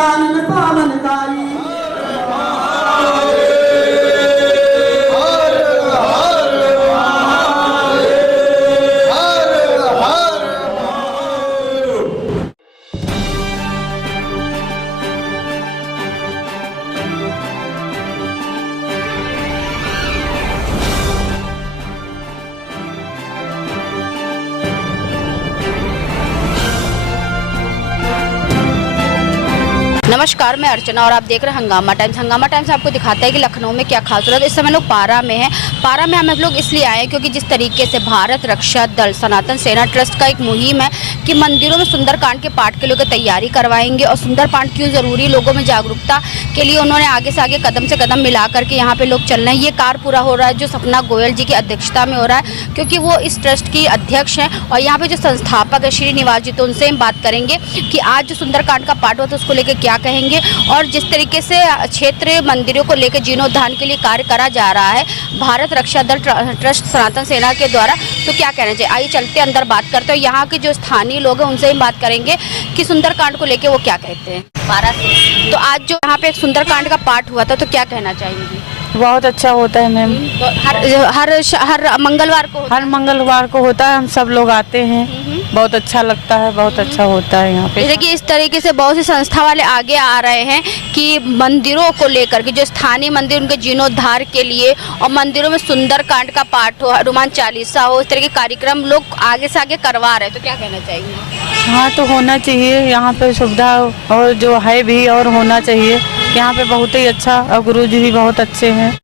कानन पावनकारी। नमस्कार, मैं अर्चना और आप देख रहे हैं हंगामा टाइम्स। हंगामा टाइम्स आपको दिखाता है कि लखनऊ में क्या खास सूरत। इस समय लोग पारा में हैं। पारा में हम लोग इसलिए आए हैं क्योंकि जिस तरीके से भारत रक्षा दल सनातन सेना ट्रस्ट का एक मुहिम है कि मंदिरों में सुंदरकांड के पाठ के लोग तैयारी करवाएंगे और सुंदरकांड क्यों ज़रूरी, लोगों में जागरूकता के लिए उन्होंने आगे से आगे कदम से कदम मिला करके यहाँ पे लोग चल रहे हैं। ये कार्य पूरा हो रहा है जो सपना गोयल जी की अध्यक्षता में हो रहा है, क्योंकि वो इस ट्रस्ट की अध्यक्ष हैं और यहाँ पे जो संस्थापक है श्रीनिवास जी, तो उनसे हम बात करेंगे कि आज जो सुंदरकांड का पाठ हुआ तो उसको लेकर क्या कहेंगे और जिस तरीके से क्षेत्र मंदिरों को लेकर जीर्णोद्धार के लिए कार्य करा जा रहा है भारत रक्षा दल ट्रस्ट सनातन सेना के द्वारा, तो क्या कहना चाहिए। आइए चलते अंदर बात करते हैं। यहाँ के जो स्थानीय लोग हैं उनसे हम बात करेंगे कि सुंदरकांड को लेकर वो क्या कहते हैं। पारा से तो आज जो यहाँ पे एक सुंदरकांड का पाठ हुआ था तो क्या कहना चाहेंगी। बहुत अच्छा होता है मैम। हर मंगलवार को होता है। हम सब लोग आते हैं, बहुत अच्छा लगता है, बहुत अच्छा होता है यहाँ पे। जैसे कि इस तरीके से बहुत सी संस्था वाले आगे आ रहे हैं कि मंदिरों को लेकर के जो स्थानीय मंदिर उनके जीर्णोद्धार के लिए और मंदिरों में सुंदरकांड का पाठ हो, हनुमान चालीसा हो, इस तरह के कार्यक्रम लोग आगे से आगे करवा रहे हैं, तो क्या कहना चाहेंगे। हाँ, तो होना चाहिए यहाँ पे सुविधा और जो है भी और होना चाहिए यहाँ पे बहुत ही अच्छा। और गुरु जी भी बहुत अच्छे हैं।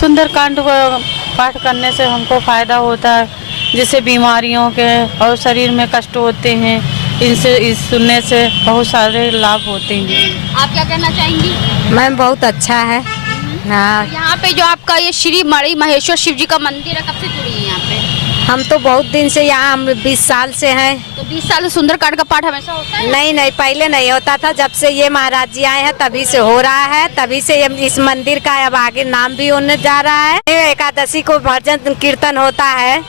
सुंदरकांड पाठ करने से हमको फ़ायदा होता है, जैसे बीमारियों के और शरीर में कष्ट होते हैं, इनसे इस सुनने से बहुत सारे लाभ होते हैं। आप क्या कहना चाहेंगी। मैम बहुत अच्छा है। हाँ, यहाँ पे जो आपका ये श्री मणि महेश्वर शिव जी का मंदिर है, कब से जुड़ी है यहाँ पे। हम तो बहुत दिन से यहाँ, हम 20 साल से हैं। तो 20 साल से सुंदरकांड का पाठ हमेशा होता है। नहीं, पहले नहीं होता था। जब से ये महाराज जी आए हैं तभी से हो रहा है। तभी से इस मंदिर का अब आगे नाम भी होने जा रहा है। एकादशी को भजन कीर्तन होता है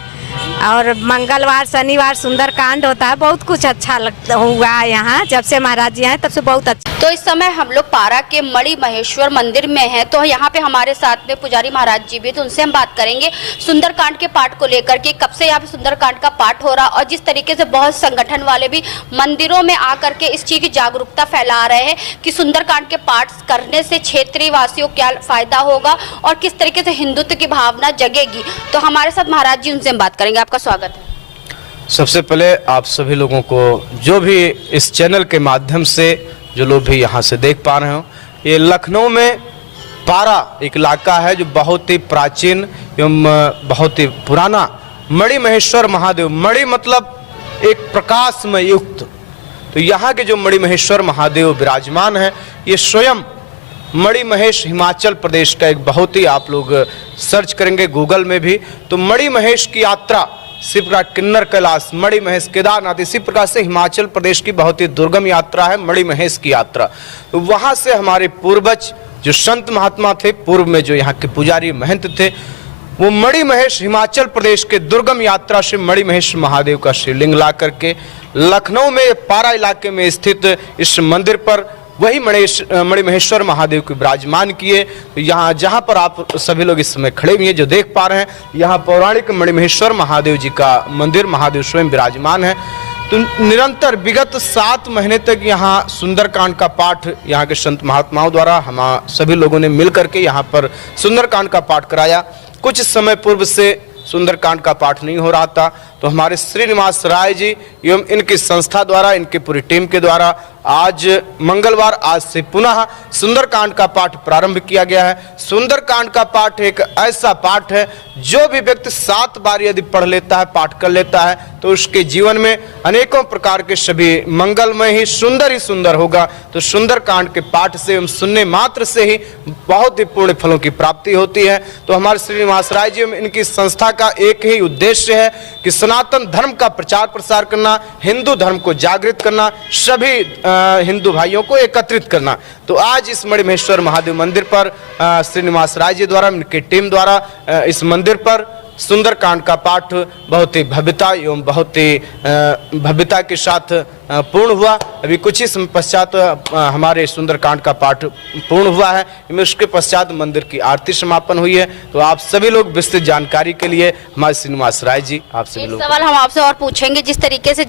और मंगलवार शनिवार सुंदरकांड होता है। बहुत कुछ अच्छा लगता हुआ है यहाँ। जब से महाराज जी आए तब से बहुत अच्छा। तो इस समय हम लोग पारा के मणि महेश्वर मंदिर में हैं, तो यहाँ पे हमारे साथ में पुजारी महाराज जी भी, तो उनसे हम बात करेंगे सुंदरकांड के पाठ को लेकर के। कब से यहाँ पे सुंदरकांड का पाठ हो रहा और जिस तरीके से बहुत संगठन वाले भी मंदिरों में आकर के इस चीज की जागरूकता फैला रहे हैं कि सुंदरकांड के पाठ करने से क्षेत्रीय वासियों को क्या फायदा होगा और किस तरीके से हिंदुत्व की भावना जगेगी। तो हमारे साथ महाराज जी, उनसे हम बात करेंगे। आपका स्वागत है। सबसे पहले आप सभी लोगों को, जो भी इस चैनल के माध्यम से जो लोग भी यहाँ से देख पा रहे हो, ये लखनऊ में पारा एक इलाका है जो बहुत ही प्राचीन एवं बहुत ही पुराना मणि महेश्वर महादेव, मणि मतलब एक प्रकाशमय युक्त, तो यहाँ के जो मणि महेश्वर महादेव विराजमान है, ये स्वयं मणि महेश हिमाचल प्रदेश का एक बहुत ही, आप लोग सर्च करेंगे गूगल में भी तो मणि महेश की यात्रा, इसी प्रकार किन्नर कैलाश, मणि महेश, केदारनाथ, इसी प्रकार से हिमाचल प्रदेश की बहुत ही दुर्गम यात्रा है मणि महेश की यात्रा। तो वहां से हमारे पूर्वज जो संत महात्मा थे, पूर्व में जो यहाँ के पुजारी महंत थे, वो मणि महेश हिमाचल प्रदेश के दुर्गम यात्रा से मणि महेश महादेव का शिवलिंग ला करके लखनऊ में पारा इलाके में स्थित इस मंदिर पर वही मणि महेश्वर महादेव को विराजमान किए। तो यहाँ जहाँ पर आप सभी लोग इस समय खड़े हुए हैं, जो देख पा रहे हैं, यहाँ पौराणिक मणि महेश्वर महादेव जी का मंदिर, महादेव स्वयं विराजमान है। तो निरंतर विगत 7 महीने तक यहाँ सुंदरकांड का पाठ यहाँ के संत महात्माओं द्वारा हम सभी लोगों ने मिल करके यहाँ पर सुंदरकांड का पाठ कराया। कुछ समय पूर्व से सुंदरकांड का पाठ नहीं हो रहा था, तो हमारे श्रीनिवास राय जी एवं इनकी संस्था द्वारा, इनकी पूरी टीम के द्वारा आज मंगलवार, आज से पुनः सुंदरकांड का पाठ प्रारंभ किया गया है। सुंदरकांड का पाठ एक ऐसा पाठ है जो भी व्यक्ति 7 बार यदि पढ़ लेता है, पाठ कर लेता है, तो उसके जीवन में अनेकों प्रकार के सभी मंगलमय ही सुंदर होगा। तो सुंदरकांड के पाठ से एवं सुनने मात्र से ही बहुत ही पूर्ण फलों की प्राप्ति होती है। तो हमारे श्रीनिवास राय जी एवं इनकी संस्था का एक ही उद्देश्य है कि सनातन धर्म का प्रचार प्रसार करना, हिंदू धर्म को जागृत करना, सभी हिंदू भाइयों को एकत्रित करना। तो आज इस मणि महेश्वर महादेव मंदिर पर श्रीनिवास राय जी द्वारा, इनकी टीम द्वारा इस मंदिर पर सुंदरकांड का पाठ बहुत ही भव्यता एवं बहुत ही भव्यता के साथ पूर्ण हुआ। अभी कुछ ही समय पश्चात हमारे सुंदरकांड का पाठ पूर्ण हुआ है। उसके पश्चात मंदिर की आरती समापन हुई है। तो आप सभी लोग विस्तृत जानकारी के लिए हमारे श्रीनिवास राय जी आप सभी लोग सवाल हम आपसे और पूछेंगे, जिस तरीके से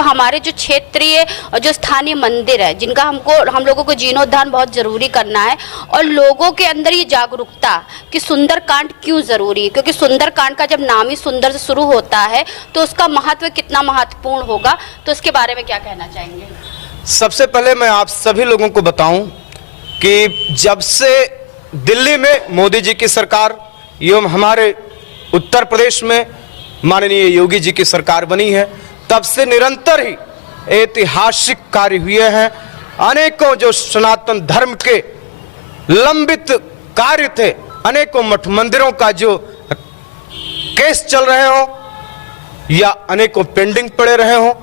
हमारे जो क्षेत्रीय और जो स्थानीय मंदिर है जिनका हम लोगों को जीर्णोद्धार बहुत जरूरी करना है, और लोगों के अंदर ये जागरूकता कि सुंदरकांड क्यों जरूरी है, क्योंकि सुंदरकांड का जब नाम ही सुंदर से शुरू होता है तो उसका महत्व कितना महत्वपूर्ण होगा, तो इसके बारे में क्या कहना चाहेंगे? सबसे पहले मैं आप सभी लोगों को बताऊं कि जब से दिल्ली में मोदी जी की सरकार एवं हमारे उत्तर प्रदेश में माननीय योगी जी की सरकार बनी है, तब से निरंतर ही ऐतिहासिक कार्य हुए हैं। अनेकों जो सनातन धर्म के लंबित कार्य थे, अनेकों मठ मंदिरों का जो केस चल रहे हो या अनेकों पेंडिंग पड़े रहे हो,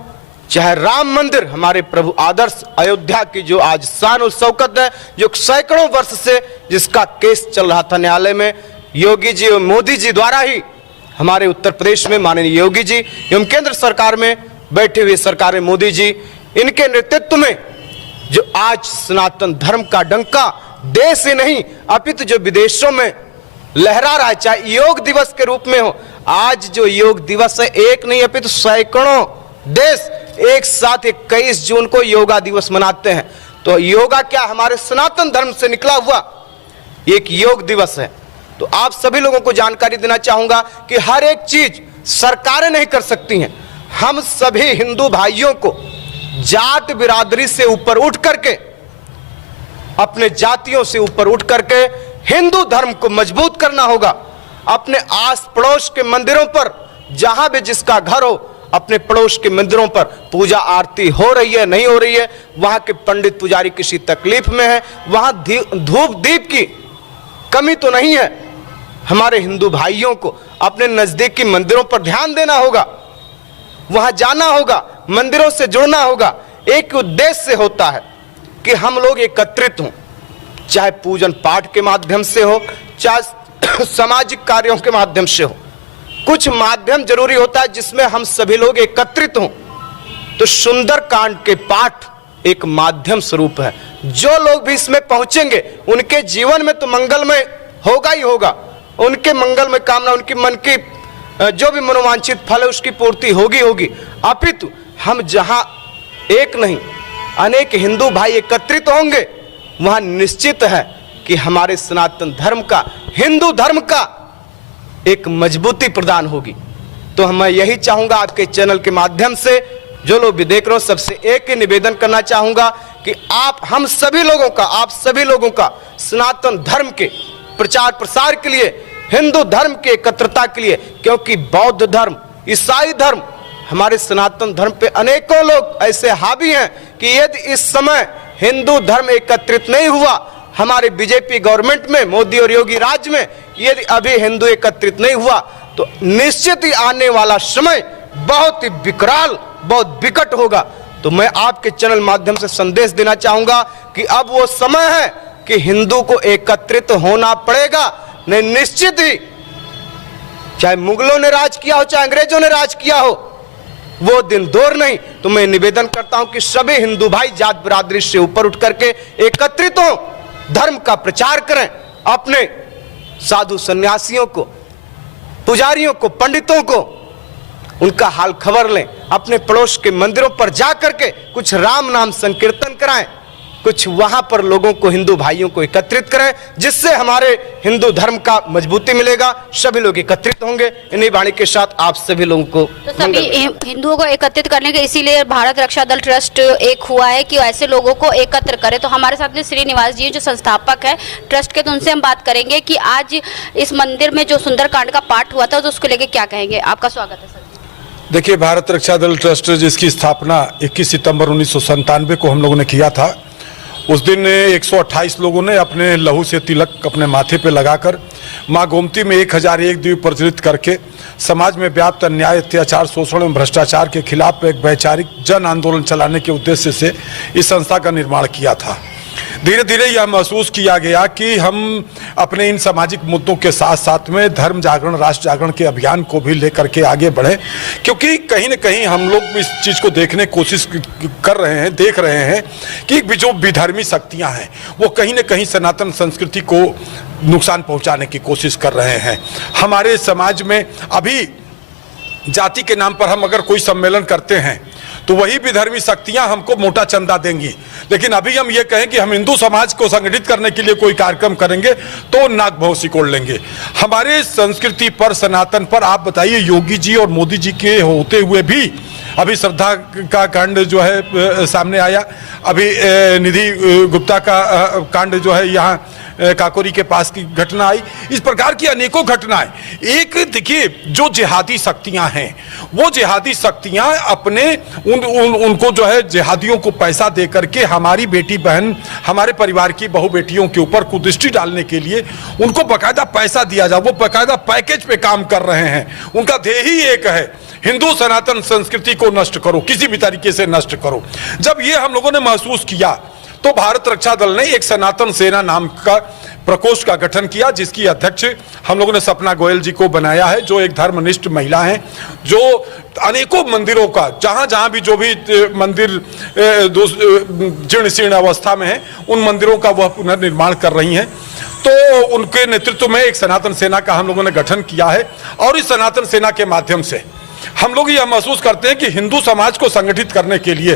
चाहे राम मंदिर हमारे प्रभु आदर्श अयोध्या की जो आज शान और शौकत है, जो सैकड़ों वर्ष से जिसका केस चल रहा था न्यायालय में, योगी जी और मोदी जी द्वारा ही हमारे उत्तर प्रदेश में माननीय योगी जी एवं केंद्र सरकार में बैठे हुए सरकार मोदी जी, इनके नेतृत्व में जो आज सनातन धर्म का डंका देश ही नहीं अपितु जो विदेशों में लहरा रहा है, चाहे योग दिवस के रूप में हो। आज जो योग दिवस है, एक नहीं अपितु सैकड़ों देश एक साथ 21 जून को योगा दिवस मनाते हैं। तो योगा क्या हमारे सनातन धर्म से निकला हुआ एक योग दिवस है। तो आप सभी लोगों को जानकारी देना चाहूंगा कि हर एक चीज सरकारें नहीं कर सकती हैं। हम सभी हिंदू भाइयों को जात बिरादरी से ऊपर उठ करके, अपने जातियों से ऊपर उठ करके हिंदू धर्म को मजबूत करना होगा। अपने आस पड़ोस के मंदिरों पर, जहां भी जिसका घर हो, अपने पड़ोस के मंदिरों पर पूजा आरती हो रही है नहीं हो रही है, वहां के पंडित पुजारी किसी तकलीफ में है, वहां धूप दीप की कमी तो नहीं है। हमारे हिंदू भाइयों को अपने नजदीकी मंदिरों पर ध्यान देना होगा, वहां जाना होगा, मंदिरों से जुड़ना होगा। एक उद्देश्य से होता है कि हम लोग एकत्रित हों, चाहे पूजन पाठ के माध्यम से हो, चाहे सामाजिक कार्यों के माध्यम से हो। कुछ माध्यम जरूरी होता है जिसमें हम सभी लोग एकत्रित हों। तो सुंदरकांड के पाठ एक माध्यम स्वरूप है। जो लोग भी इसमें पहुंचेंगे उनके जीवन में तो मंगलमय होगा ही होगा, उनके मंगलमय कामना, उनकी मन की जो भी मनोवांछित फल है उसकी पूर्ति होगी होगी। अपितु हम जहां एक नहीं अनेक हिंदू भाई एकत्रित होंगे, वहां निश्चित है कि हमारे सनातन धर्म का, हिंदू धर्म का एक मजबूती प्रदान होगी। तो मैं यही चाहूंगा आपके चैनल के माध्यम से जो लोग भी देख रहे हो, सबसे एक ही निवेदन करना चाहूंगा कि आप सभी लोगों का सनातन धर्म के प्रचार प्रसार के लिए, हिंदू धर्म की एकत्रता के लिए, क्योंकि बौद्ध धर्म, ईसाई धर्म, हमारे सनातन धर्म पे अनेकों लोग ऐसे हावी हैं कि यदि इस समय हिंदू धर्म एकत्रित नहीं हुआ, हमारे बीजेपी गवर्नमेंट में, मोदी और योगी राज में यदि अभी हिंदू एकत्रित नहीं हुआ, तो निश्चित ही आने वाला समय बहुत ही विकराल, बहुत विकट होगा। तो मैं आपके चैनल माध्यम से संदेश देना चाहूंगा कि अब वो समय है कि हिंदू को एकत्रित होना पड़ेगा। नहीं, निश्चित ही चाहे मुगलों ने राज किया हो, चाहे अंग्रेजों ने राज किया हो, वो दिन दूर नहीं। तो मैं निवेदन करता हूं कि सभी हिंदू भाई जात बिरादरी से ऊपर उठ करके एकत्रित हो, धर्म का प्रचार करें, अपने साधु सन्यासियों को, पुजारियों को, पंडितों को उनका हाल खबर लें, अपने पड़ोस के मंदिरों पर जाकर के कुछ राम नाम संकीर्तन कराएं, कुछ वहां पर लोगों को, हिंदू भाइयों को एकत्रित करें, जिससे हमारे हिंदू धर्म का मजबूती मिलेगा। सभी लोग एकत्रित होंगे। इन्हीं वाणी के साथ आप सभी लोगों को, तो सभी हिंदुओं को एकत्रित करने के इसीलिए भारत रक्षा दल ट्रस्ट एक हुआ है कि ऐसे लोगों को एकत्र करे। तो हमारे साथ में श्रीनिवास जी जो संस्थापक है ट्रस्ट के, तो उनसे हम बात करेंगे कि आज इस मंदिर में जो सुंदरकांड का पाठ हुआ था तो उसको लेके क्या कहेंगे। आपका स्वागत है सर। देखिए, भारत रक्षा दल ट्रस्ट जिसकी स्थापना 21 सितंबर 1997 को हम लोगों ने किया था, उस दिन 128 लोगों ने अपने लहू से तिलक अपने माथे पे लगाकर माँ गोमती में 1001 दीप प्रज्वलित करके समाज में व्याप्त अन्याय, अत्याचार, शोषण एवं भ्रष्टाचार के खिलाफ एक वैचारिक जन आंदोलन चलाने के उद्देश्य से इस संस्था का निर्माण किया था। धीरे धीरे यह महसूस किया गया कि हम अपने इन सामाजिक मुद्दों के साथ साथ में धर्म जागरण, राष्ट्र जागरण के अभियान को भी लेकर के आगे बढ़े, क्योंकि कहीं न कहीं हम लोग इस चीज़ को देखने की कोशिश कर रहे हैं, देख रहे हैं कि जो विधर्मी शक्तियां हैं वो कहीं न कहीं सनातन संस्कृति को नुकसान पहुंचाने की कोशिश कर रहे हैं। हमारे समाज में अभी जाति के नाम पर हम अगर कोई सम्मेलन करते हैं तो वही विधर्मी शक्तियां हमको मोटा चंदा देंगी, लेकिन अभी हम ये कहें कि हम हिंदू समाज को संगठित करने के लिए कोई कार्यक्रम करेंगे तो नाक भौं सिकोड़ लेंगे। हमारे संस्कृति पर, सनातन पर आप बताइए, योगी जी और मोदी जी के होते हुए भी अभी श्रद्धा का कांड जो है सामने आया, अभी निधि गुप्ता का कांड जो है यहाँ काकोरी के पास की घटना आई। इस प्रकार की अनेकों घटनाएं। एक देखिए, जो जिहादी शक्तियां हैं वो जिहादी शक्तियां अपने उनको जो है जिहादियों को पैसा दे करके हमारी बेटी बहन, हमारे परिवार की बहु बेटियों के ऊपर कुदृष्टि डालने के लिए उनको बकायदा पैसा दिया जाए, वो बकायदा पैकेज पे काम कर रहे हैं। उनका ध्येय ही एक है, हिंदू सनातन संस्कृति को नष्ट करो, किसी भी तरीके से नष्ट करो। जब ये हम लोगों ने महसूस किया तो भारत रक्षा दल ने एक सनातन सेना नाम का प्रकोष्ठ का गठन किया, जिसकी अध्यक्ष हम लोगों ने सपना गोयल जी को बनाया है, जो एक धर्मनिष्ठ महिला हैं, जो अनेकों मंदिरों का, जहां जहां भी जो भी मंदिर जीर्ण शीर्ण अवस्था में है उन मंदिरों का वह पुनर्निर्माण कर रही हैं। तो उनके नेतृत्व में एक सनातन सेना का हम लोगों ने गठन किया है, और इस सनातन सेना के माध्यम से हम लोग यह महसूस करते हैं कि हिंदू समाज को संगठित करने के लिए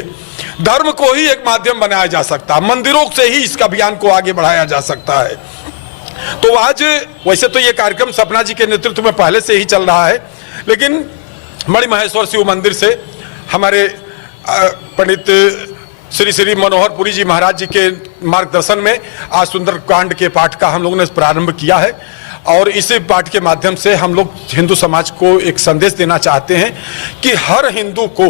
धर्म को ही एक माध्यम बनाया जा सकता है, मंदिरों से ही इस अभियान को आगे बढ़ाया जा सकता है। तो आज वैसे तो ये कार्यक्रम सपना जी के नेतृत्व में पहले से ही चल रहा है, लेकिन मणि महेश्वर शिव मंदिर से हमारे पंडित श्री श्री मनोहरपुरी जी महाराज जी के मार्गदर्शन में आज सुंदरकांड के पाठ का हम लोगों ने प्रारंभ किया है, और इस पाठ के माध्यम से हम लोग हिंदू समाज को एक संदेश देना चाहते हैं कि हर हिंदू को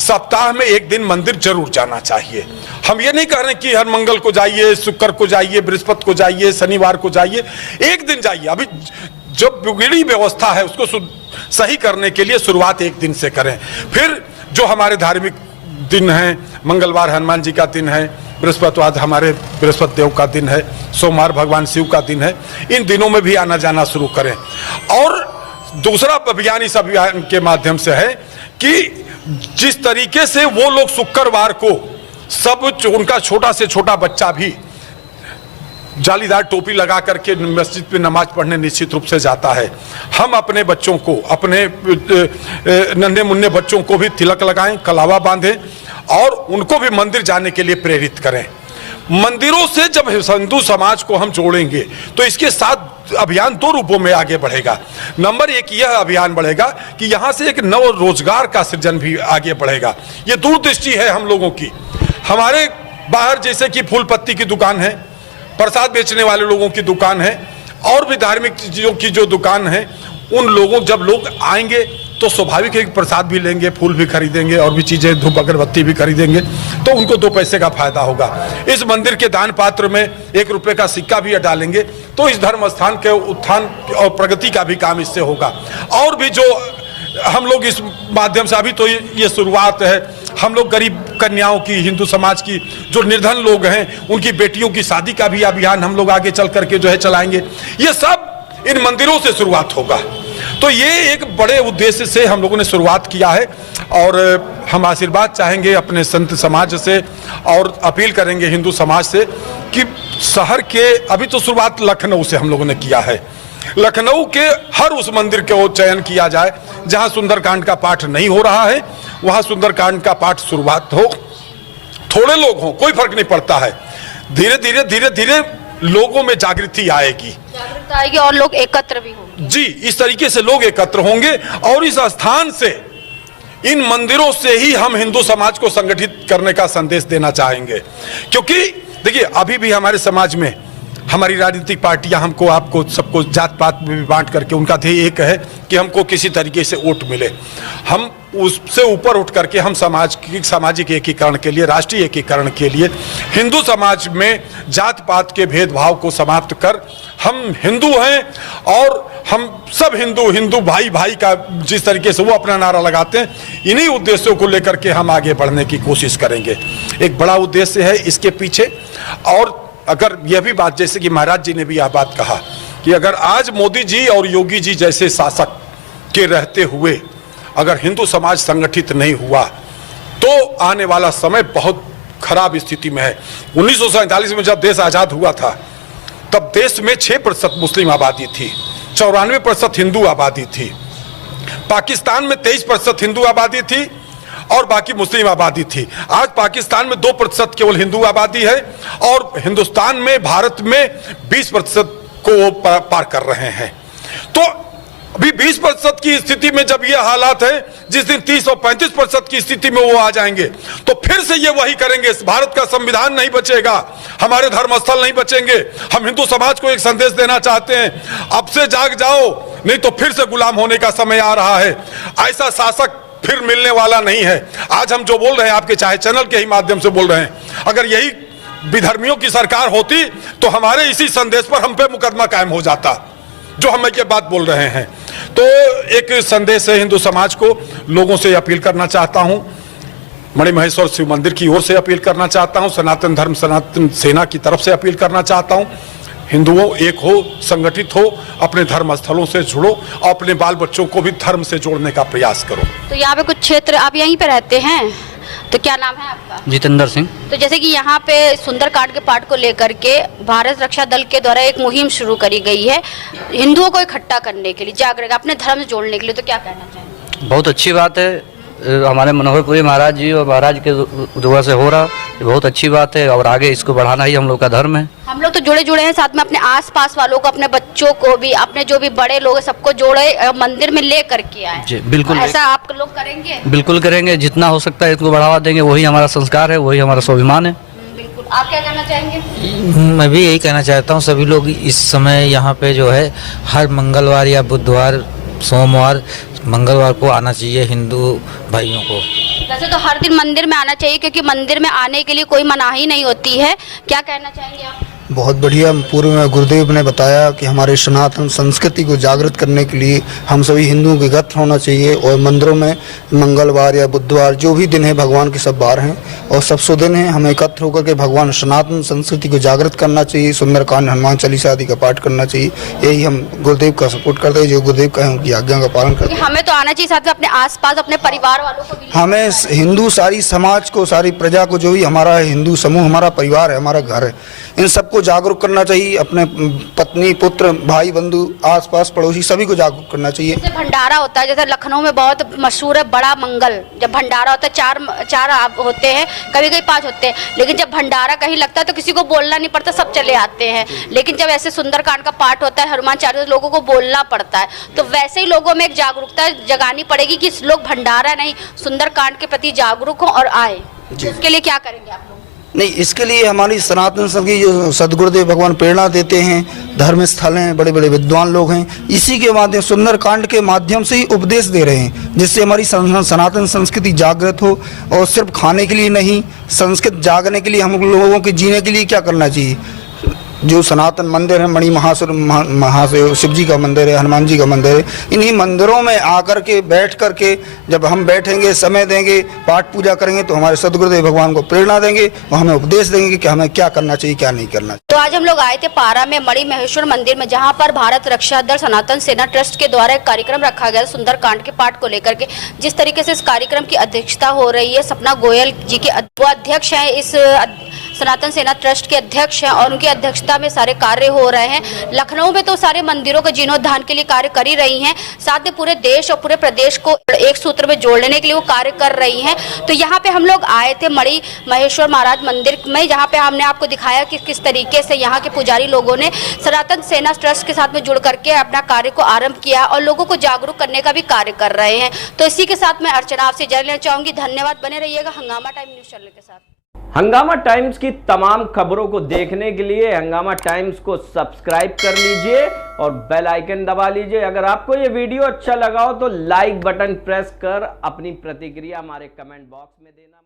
सप्ताह में एक दिन मंदिर जरूर जाना चाहिए। हम ये नहीं कह रहे कि हर मंगल को जाइए, शुक्र को जाइए, बृहस्पति को जाइए, शनिवार को जाइए, एक दिन जाइए। अभी जो बिगड़ी व्यवस्था है उसको सही करने के लिए शुरुआत एक दिन से करें। फिर जो हमारे धार्मिक दिन हैं, मंगलवार हनुमान जी का दिन है, बृहस्पतिवार हमारे बृहस्पति देव का दिन है, सोमवार भगवान शिव का दिन है, इन दिनों में भी आना जाना शुरू करें। और दूसरा अभियान इस अभियान के माध्यम से है कि जिस तरीके से वो लोग शुक्रवार को सब उनका छोटा से छोटा बच्चा भी जालीदार टोपी लगा करके मस्जिद पे नमाज पढ़ने निश्चित रूप से जाता है, हम अपने बच्चों को, अपने नन्हे मुन्ने बच्चों को भी तिलक लगाएं, कलावा बांधें और उनको भी मंदिर जाने के लिए प्रेरित करें। मंदिरों से जब हिंदू समाज को हम जोड़ेंगे तो इसके साथ अभियान दो रूपों में आगे बढ़ेगा। नंबर एक, यह अभियान बढ़ेगा कि यहाँ से एक नव रोजगार का सृजन भी आगे बढ़ेगा। ये दूरदृष्टि है हम लोगों की। हमारे बाहर जैसे कि फूल पत्ती की दुकान है, प्रसाद बेचने वाले लोगों की दुकान है, और भी धार्मिक चीजों की जो दुकान है, उन लोगों जब लोग आएंगे तो स्वाभाविक है कि प्रसाद भी लेंगे, फूल भी खरीदेंगे और भी चीजें, धूप अगरबत्ती भी खरीदेंगे, तो उनको 2 पैसे का फायदा होगा। इस मंदिर के दान पात्र में 1 रुपए का सिक्का भी डालेंगे तो इस धर्म स्थान के उत्थान और प्रगति का भी काम इससे होगा। और भी जो हम लोग इस माध्यम से, अभी तो ये शुरुआत है, हम लोग गरीब कन्याओं की, हिंदू समाज की जो निर्धन लोग हैं उनकी बेटियों की शादी का भी अभियान हम लोग आगे चल करके जो है चलाएंगे। ये सब इन मंदिरों से शुरुआत होगा। तो ये एक बड़े उद्देश्य से हम लोगों ने शुरुआत किया है, और हम आशीर्वाद चाहेंगे अपने संत समाज से और अपील करेंगे हिंदू समाज से कि शहर के, अभी तो शुरुआत लखनऊ से हम लोगों ने किया है, लखनऊ के हर उस मंदिर को चयन किया जाए जहां सुंदरकांड का पाठ नहीं हो रहा है, वहां सुंदरकांड का पाठ शुरुआत हो। थोड़े लोग हों, कोई फर्क नहीं पड़ता है, धीरे धीरे धीरे धीरे लोगों में जागृति आएगी और लोग एकत्र भी होंगे। जी, इस तरीके से लोग एकत्र होंगे और इस स्थान से, इन मंदिरों से ही हम हिंदू समाज को संगठित करने का संदेश देना चाहेंगे। क्योंकि देखिए, अभी भी हमारे समाज में हमारी राजनीतिक पार्टियां हमको आपको सबको जात पात में भी बांट करके उनका ध्येय एक है कि हमको किसी तरीके से वोट मिले। हम उससे ऊपर उठ करके हम सामाजिक एकीकरण के लिए, राष्ट्रीय एकीकरण के लिए, हिंदू समाज में जात पात के भेदभाव को समाप्त कर हम हिंदू हैं और हम सब हिंदू भाई भाई का जिस तरीके से वो अपना नारा लगाते हैं, इन्हीं उद्देश्यों को लेकर के हम आगे बढ़ने की कोशिश करेंगे। एक बड़ा उद्देश्य है इसके पीछे। और अगर यह भी बात, जैसे कि महाराज जी ने भी यह बात कहा कि अगर आज मोदी जी और योगी जी जैसे शासक के रहते हुए अगर हिंदू समाज संगठित नहीं हुआ तो आने वाला समय बहुत खराब स्थिति में है। 1947 में जब देश आजाद हुआ था तब देश में 6% मुस्लिम आबादी थी, 94% हिंदू आबादी थी। पाकिस्तान में 23% हिंदू आबादी थी और बाकी मुस्लिम आबादी थी। आज पाकिस्तान में 2% केवल हिंदू आबादी है और हिंदुस्तान में, भारत में 20% को वो पार कर रहे हैं। तो अभी 20% की स्थिति में जब ये हालात है, जिस दिन 30 और 35% की स्थिति में वो आ जाएंगे तो फिर से ये वही करेंगे। भारत का संविधान नहीं बचेगा, हमारे धर्मस्थल नहीं बचेंगे। हम हिंदू समाज को एक संदेश देना चाहते हैं, अब से जाग जाओ, नहीं तो फिर से गुलाम होने का समय आ रहा है। ऐसा शासक फिर मिलने वाला नहीं है। आज हम जो बोल रहे हैं आपके चाहे चैनल के ही माध्यम से बोल रहे हैं, अगर यही विधर्मियों की सरकार होती तो हमारे इसी संदेश पर हम पे मुकदमा कायम हो जाता, जो हम ये बात बोल रहे हैं। तो एक संदेश है हिंदू समाज को, लोगों से अपील करना चाहता हूं, मणिमहेश्वर शिव मंदिर की ओर से अपील करना चाहता हूं, सनातन धर्म सनातन सेना की तरफ से अपील करना चाहता हूं। हिंदुओं एक हो, संगठित हो, अपने धर्म स्थलों से जुड़ो, अपने बाल बच्चों को भी धर्म से जोड़ने का प्रयास करो। तो यहाँ पे कुछ क्षेत्र, आप यहीं पे रहते हैं, तो क्या नाम है आपका? जितेंद्र सिंह। तो जैसे कि यहाँ पे सुंदरकांड के पाठ को लेकर के भारत रक्षा दल के द्वारा एक मुहिम शुरू करी गई है हिंदुओं को इकट्ठा करने के लिए, जागरूक अपने धर्म से जोड़ने के लिए, तो क्या कहना चाहेंगे? बहुत अच्छी बात है, हमारे मनोहरपुरी महाराज जी और महाराज के दुआ से हो रहा, ये बहुत अच्छी बात है और आगे इसको बढ़ाना ही हम लोग का धर्म है। हम लोग तो जुड़े हैं, साथ में अपने आसपास वालों को, अपने बच्चों को भी, अपने जो भी बड़े लोग हैं सबको जोड़े, मंदिर में ले करके आए। जी बिल्कुल, ऐसा आप लोग करेंगे? बिल्कुल करेंगे, जितना हो सकता है इसको बढ़ावा देंगे, वही हमारा संस्कार है, वही हमारा स्वाभिमान है। बिल्कुल। आप क्या कहना चाहेंगे? मैं भी यही कहना चाहता हूँ, सभी लोग इस समय यहाँ पे जो है हर मंगलवार या बुधवार, सोमवार, मंगलवार को आना चाहिए हिंदू भाइयों को। वैसे तो हर दिन मंदिर में आना चाहिए क्योंकि मंदिर में आने के लिए कोई मनाही नहीं होती है। क्या कहना चाहेंगे आप? बहुत बढ़िया। पूर्व में गुरुदेव ने बताया कि हमारे सनातन संस्कृति को जागृत करने के लिए हम सभी हिंदुओं के एकत्र होना चाहिए और मंदिरों में मंगलवार या बुधवार जो भी दिन है, भगवान के सब बार हैं और सब सौ दिन हैं, हमें एकत्र होकर के भगवान सनातन संस्कृति को जागृत करना चाहिए। सुंदरकांड, हनुमान चालीसा आदि का पाठ करना चाहिए। यही हम गुरुदेव का सपोर्ट करते हैं, जो गुरुदेव का है उनकी आज्ञा का पालन करते हैं। हमें तो आना चाहिए, साथ में अपने आसपास अपने परिवार वालों को भी। हमें हिंदू सारी समाज को, सारी प्रजा को, जो भी हमारा हिंदू समूह, हमारा परिवार है, हमारा घर है, इन सबको जागरूक करना चाहिए। अपने पत्नी, पुत्र, भाई, बंधु, आसपास पड़ोसी सभी को जागरूक करना चाहिए। जैसे भंडारा होता है, जैसे लखनऊ में बहुत मशहूर है बड़ा मंगल, जब भंडारा होता है चार होते हैं, कभी कभी 5 होते हैं, लेकिन जब भंडारा कहीं लगता है तो किसी को बोलना नहीं पड़ता, सब चले आते हैं। लेकिन जब ऐसे सुंदरकांड का पाठ होता है, हनुमान चालीसा, लोगों को बोलना पड़ता है। तो वैसे ही लोगों में एक जागरूकता जगानी पड़ेगी कि लोग भंडारा नहीं, सुंदरकांड के प्रति जागरूक हों और आए। उसके लिए क्या करेंगे आप लोग? नहीं, इसके लिए हमारी सनातन संस्कृति जो सदगुरुदेव भगवान प्रेरणा देते हैं, धर्म स्थल हैं, बड़े बड़े विद्वान लोग हैं, इसी के माध्यम, सुंदरकांड के माध्यम से ही उपदेश दे रहे हैं, जिससे हमारी सनातन संस्कृति जागृत हो। और सिर्फ खाने के लिए नहीं, संस्कृत जागने के लिए, हम लोगों के जीने के लिए क्या करना चाहिए। जो सनातन मंदिर है, मणि महादेव शिव जी का मंदिर है, हनुमान जी का मंदिर है, इन्हीं मंदिरों में आकर के बैठ करके जब हम बैठेंगे, समय देंगे, पाठ पूजा करेंगे तो हमारे सदगुरुदेव भगवान को प्रेरणा देंगे और हमें उपदेश देंगे कि हमें क्या करना चाहिए, क्या नहीं करना चाहिए। तो आज हम लोग आए थे पारा में मणि महेश्वर मंदिर में, जहां पर भारत रक्षा दल सनातन सेना ट्रस्ट के द्वारा एक कार्यक्रम रखा गया सुंदरकांड के पाठ को लेकर के। जिस तरीके से इस कार्यक्रम की अध्यक्षता हो रही है, सपना गोयल जी के अध्यक्ष हैं, इस सनातन सेना ट्रस्ट के अध्यक्ष हैं और उनकी अध्यक्षता में सारे कार्य हो रहे हैं। लखनऊ में तो सारे मंदिरों के जीर्णोद्धार के लिए कार्य कर ही रही हैं, साथ में पूरे देश और पूरे प्रदेश को एक सूत्र में जोड़ने के लिए वो कार्य कर रही हैं। तो यहाँ पे हम लोग आए थे मणि महेश्वर महाराज मंदिर में, जहाँ पे हमने आपको दिखाया कि किस तरीके से यहाँ के पुजारी लोगों ने सनातन सेना ट्रस्ट के साथ में जुड़ करके अपना कार्य को आरंभ किया और लोगों को जागरूक करने का भी कार्य कर रहे हैं। तो इसी के साथ मैं अर्चना आपसे जान लेना चाहूँगी। धन्यवाद, बने रहिएगा हंगामा टाइम न्यूज़ चैनल के साथ। हंगामा टाइम्स की तमाम खबरों को देखने के लिए हंगामा टाइम्स को सब्सक्राइब कर लीजिए और बेल आइकन दबा लीजिए। अगर आपको ये वीडियो अच्छा लगा हो तो लाइक बटन प्रेस कर अपनी प्रतिक्रिया हमारे कमेंट बॉक्स में देना।